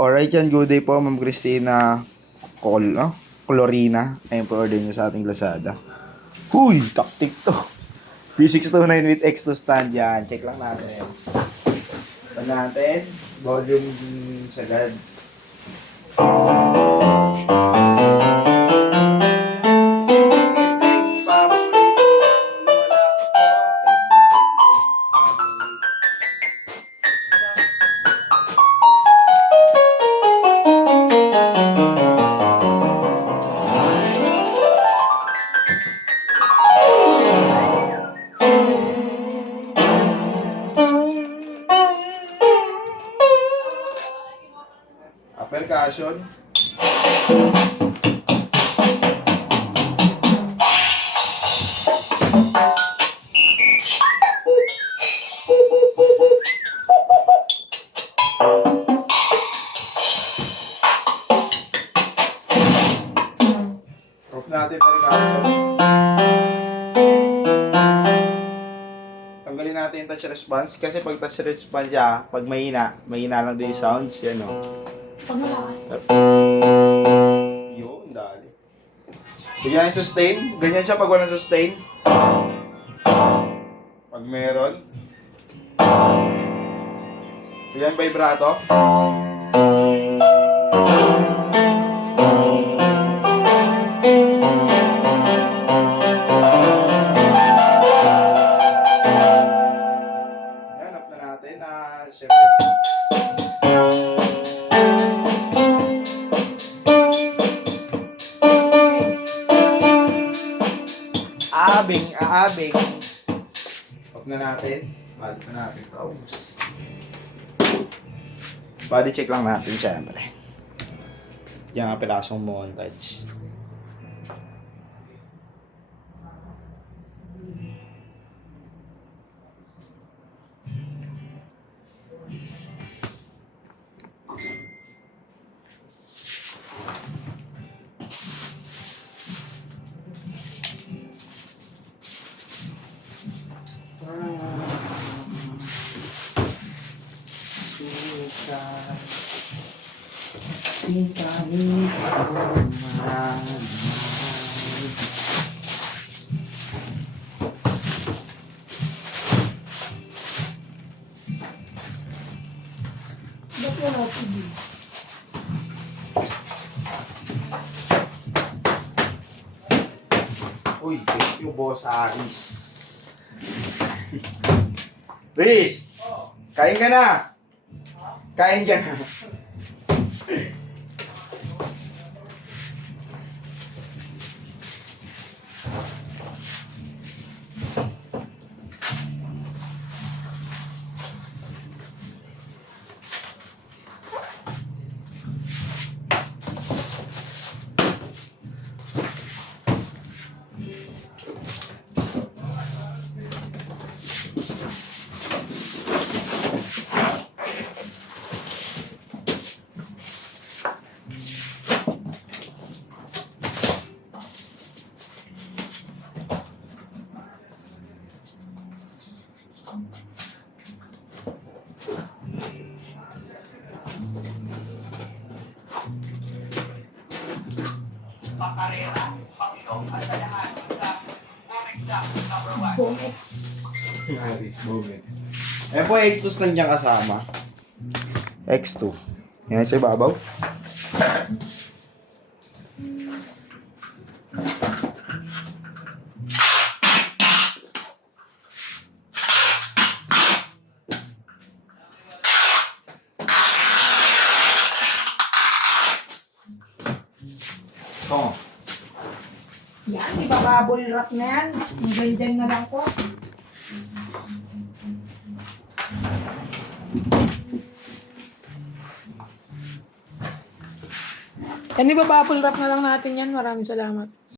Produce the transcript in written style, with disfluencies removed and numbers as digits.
Alright yan, good day po, Ma'am Christina Colorina. Ayun po, order nyo sa ating Lazada. Huy! Taktik to! D629 with X2 stand yan. Check lang natin. Ito natin. Volume sagad. Percussion. Proof natin percussion. Tanggalin natin yung touch response kasi pag touch response siya, pag mahina lang din yung sounds yan o. Pag malakas. Yun, dali. Bigyan yung sustain. Ganyan siya pag walang sustain. Pag meron. Bigyan yung vibrato. Yan, up na natin. Siyempre. Aabing. Off na natin. Balik na natin. Tapos. Body check lang natin, syempre. Yan ang pirasong montage. Cinta Ba't wala TV? Uy, thank you, boss Aris. Riz! Kain ka na! Kain ka na! Bomex. Aris, Bomex. Eh po, X2 lang niya kasama. X2. Yan sa ibabaw. Oh. Yan, di ba bubble wrap na yan? Ganyan na lang po. Yan, di ba bubble wrap na lang natin yan? Maraming salamat.